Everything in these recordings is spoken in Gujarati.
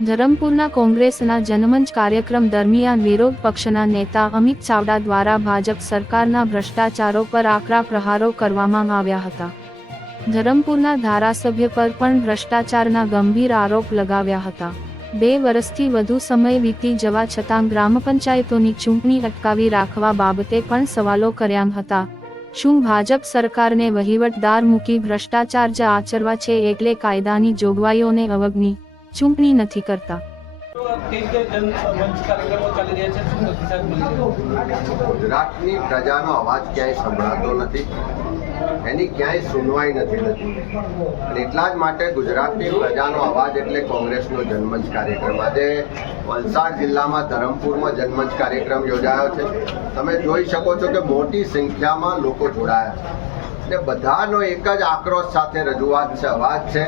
ધરમપુરના કોંગ્રેસના જનમંચ કાર્યક્રમ દરમિયાન વિરોધ પક્ષના નેતા અમિત ચાવડા દ્વારા ભાજપ સરકારના ભ્રષ્ટાચારો પર આકરા પ્રહારો કરવામાં આવ્યા હતા. ધરમપુરના ધારાસભ્ય પર પણ ભ્રષ્ટાચારના ગંભીર આરોપ લગાવ્યા હતા. બે વર્ષથી વધુ સમય વીતી જવા છતાં ગ્રામ પંચાયતોની ચૂંટણી અટકાવી રાખવા બાબતે પણ સવાલો કર્યા હતા. શું ભાજપ સરકારને વહીવટદાર મૂકી ભ્રષ્ટાચાર જ આચરવા છે એટલે કાયદાની જોગવાઈઓને અવગણી ચૂંટણી નથી કરતા. ગુજરાતની પ્રજાનો અવાજ ક્યાંય સંભળાતો નથી, એની ક્યાંય સુનવાઈ નથી થતી. એટલા જ માટે ગુજરાતની પ્રજાનો અવાજ એટલે કોંગ્રેસનો જનમંચ કાર્યક્રમ. આજે વલસાડ જિલ્લામાં ધરમપુરમાં જનમંચ કાર્યક્રમ યોજાયો છે. તમે જોઈ શકો છો કે મોટી સંખ્યામાં લોકો જોડાયા છે. એટલે બધાનો એક જ આક્રોશ સાથે રજૂઆત છે, અવાજ છે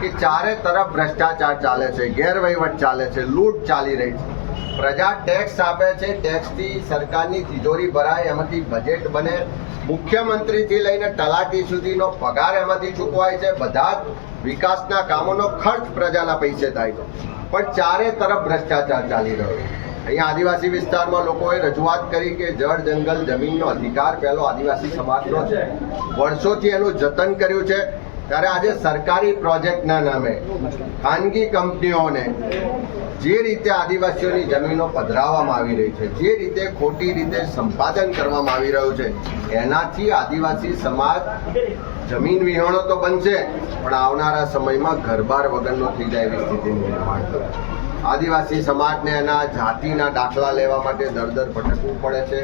કે ચારે તરફ ભ્રષ્ટાચાર ચાલે છે, ગેરવહીવટ ચાલે છે, લૂંટ ચાલી રહી છે. પ્રજા ટેક્સ આપે છે ટેક્સથી સરકારની તિજોરી ભરાય, એમાંથી બજેટ બને. મુખ્યમંત્રીથી લઈને તલાટી સુધીનો પગાર એમાંથી ચૂકવાય છે. બધા જ વિકાસના કામોનો ખર્ચ પ્રજાના પૈસે થાય છે. પણ ચારે તરફ ભ્રષ્ટાચાર ચાલી રહ્યો છે. અહીંયા આદિવાસી વિસ્તારમાં લોકોએ રજૂઆત કરી કે જળ, જંગલ, જમીનનો અધિકાર પહેલો આદિવાસી સમાજનો છે. વર્ષોથી એનું જતન કર્યું છે. ત્યારે આજે સરકારી પ્રોજેક્ટના નામે ખાનગી કંપનીઓને જે રીતે આદિવાસીઓની જમીનો પધરાવવામાં આવી રહી છે, જે રીતે ખોટી રીતે સંપાદન કરવામાં આવી રહ્યું છે, એનાથી આદિવાસી સમાજ જમીન વિહોણો તો બનશે, પણ આવનારા સમયમાં ઘરબાર વગરનો થઈ જાય એવી સ્થિતિનું નિર્માણ આદિવાસી સમાજને એના જાતિના દાખલા લેવા માટે દર દર ભટકવું પડે છે,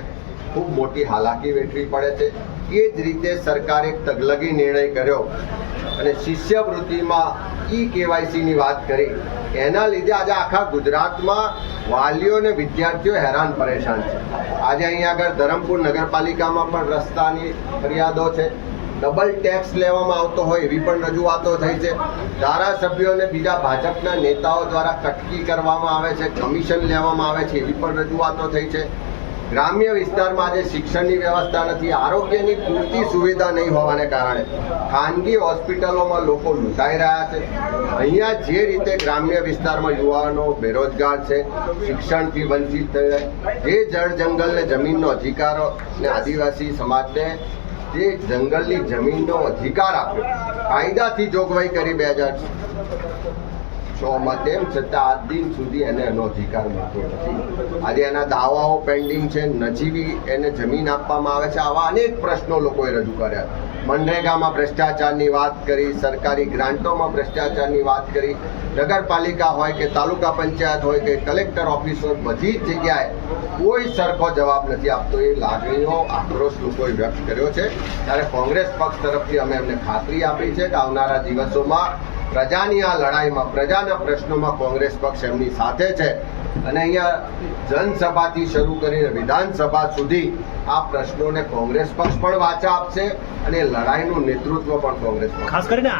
ખૂબ મોટી હાલાકી વેઠવી પડે છે. એ જ રીતે સરકારે તગલગી નિર્ણય કર્યો અને શિષ્યવૃત્તિમાં ઈ કેવાયસીની વાત કરી. એના લીધે આજે આખા ગુજરાતમાં વાલીઓ અને વિદ્યાર્થીઓ હેરાન પરેશાન છે. આજે અહીંયા આગળ ધરમપુર નગરપાલિકામાં પણ રસ્તાની ફરિયાદો છે. ડબલ ટેક્સ લેવામાં આવતો હોય એવી પણ રજૂઆતો થઈ છે. ધારાસભ્યોને બીજા ભાજપના નેતાઓ દ્વારા કટકી કરવામાં આવે છે, કમિશન લેવામાં આવે છે એવી પણ રજૂઆતો થઈ છે. ગ્રામ્ય વિસ્તારમાં આજે શિક્ષણની વ્યવસ્થા નથી, આરોગ્યની પૂરતી સુવિધા નહીં હોવાને કારણે ખાનગી હોસ્પિટલોમાં લોકો લૂંટાઈ રહ્યા છે. અહીંયા જે રીતે ગ્રામ્ય વિસ્તારમાં યુવાનો બેરોજગાર છે, શિક્ષણથી વંચિત થયા જે જળ જંગલ ને જમીનનો અધિકારો ને આદિવાસી સમાજને જે જંગલની જમીનનો અધિકાર આપ્યો. કાયદાથી જોગવાઈ કરી બે હજાર છમાં તેમ છતાં આજ દિન સુધી એને એનો અધિકાર મળતો નથી. આજે એના દાવાઓ પેન્ડિંગ છે, નજીવી એને જમીન આપવામાં આવે છે. આવા અનેક પ્રશ્નો લોકોએ રજૂ કર્યા. મનરેગામાં ભ્રષ્ટાચારની વાત કરી, સરકારી ગ્રાન્ટોમાં ભ્રષ્ટાચારની વાત કરી. નગરપાલિકા હોય કે તાલુકા પંચાયત હોય કે કલેક્ટર ઓફિસ હોય, બધી જ જગ્યાએ કોઈ સરખો જવાબ નથી આપતો. એ લાગણીઓ આક્રોશ લોકોએ વ્યક્ત કર્યો છે. ત્યારે કોંગ્રેસ પક્ષ તરફથી અમે એમને ખાતરી આપી છે કે આવનારા દિવસોમાં પ્રજાની આ લડાઈમાં પ્રજાના પ્રશ્નોમાં કોંગ્રેસ પક્ષ એમની સાથે છે. અને અહીંયા જનસભાથી શરૂ કરીને વિધાનસભા સુધી આ પ્રશ્નોને કોંગ્રેસ પક્ષ પણ વાચા આપશે અને લડાઈનું નેતૃત્વ પણ કોંગ્રેસ પક્ષ ખાસ કરીને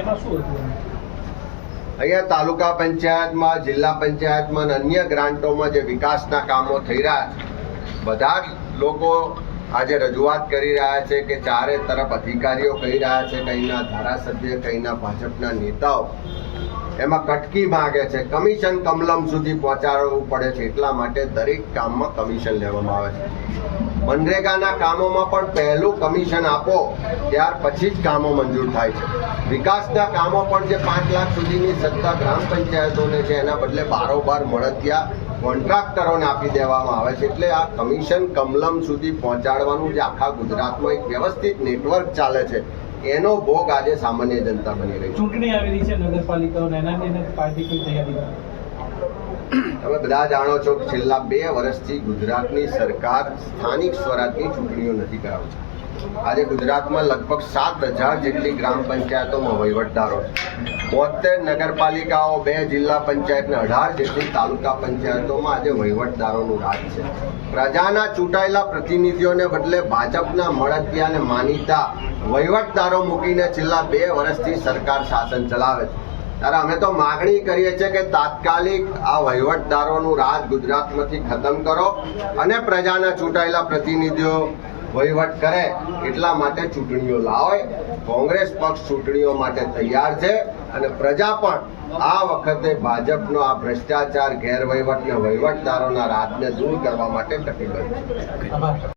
એમાં શું હતું? અહીંયા તાલુકા પંચાયતમાં જિલ્લા પંચાયતમાં અને અન્ય ગ્રાન્ટોમાં જે વિકાસના કામો થઈ રહ્યા છે બધા લોકો આજે રજૂઆત કરી રહ્યા છે કે ચારે તરફ અધિકારીઓ કહી રહ્યા છે કઈના ધારાસભ્ય કઈના ભાજપના નેતાઓ એમાં કટકી માગે છે. કમિશન કમલમ સુધી પહોંચાડવું પડે છે. એટલા માટે દરેક કામમાં કમિશન લેવામાં આવે છે. મનરેગાના કામોમાં પણ પહેલું કમિશન આપો, ત્યાર પછી જ કામો મંજૂર થાય છે. વિકાસના કામો પણ જે પાંચ લાખ સુધીની સત્તા ગ્રામ પંચાયતોને છે, એના બદલે બારોબાર મળતિયા કોન્ટ્રાક્ટરોને આપી દેવામાં આવે છે. એટલે આ કમિશન કમલમ સુધી પહોંચાડવાનું જે આખા ગુજરાતમાં એક વ્યવસ્થિત નેટવર્ક ચાલે છે એનો ભોગ આજે સામાન્ય જનતા બની રહી છે. ચૂંટણી આવી રહી છે નગરપાલિકાઓને એના પાર્ટી કોઈ તૈયારી તમે બધા જાણો છો કે છેલ્લા બે વર્ષથી ગુજરાતની સરકાર સ્થાનિક સ્વરાજની ચૂંટણીઓ નથી કરાવતી. આજે ગુજરાતમાં લગભગ સાત હજાર જેટલી ગ્રામ પંચાયતોમાં વહીવટદારો છે. બોતેર નગરપાલિકાઓ, બે જિલ્લા પંચાયત ને અઢાર જેટલી તાલુકા પંચાયતોમાં આજે વહીવટદારોનું રાજ છે. પ્રજાના ચૂંટાયેલા પ્રતિનિધિઓને બદલે ભાજપના મળતિયા અને માનીતા વહીવટદારો મૂકીને છેલ્લા બે વર્ષથી સરકાર શાસન ચલાવે છે. ત્યારે અમે તો માગણી કરીએ છીએ કે તાત્કાલિક આ વહીવટદારોનું રાજ ગુજરાતમાંથી ખતમ કરો અને પ્રજાના ચૂંટાયેલા પ્રતિનિધિઓ વહીવટ કરે એટલા માટે ચૂંટણીઓ લાવે. કોંગ્રેસ પક્ષ ચૂંટણીઓ માટે તૈયાર છે અને પ્રજા પણ આ વખતે ભાજપનો આ ભ્રષ્ટાચાર ગેરવહીવટ અને વહીવટદારોના રાજને દૂર કરવા માટે કટિબદ્ધ છે.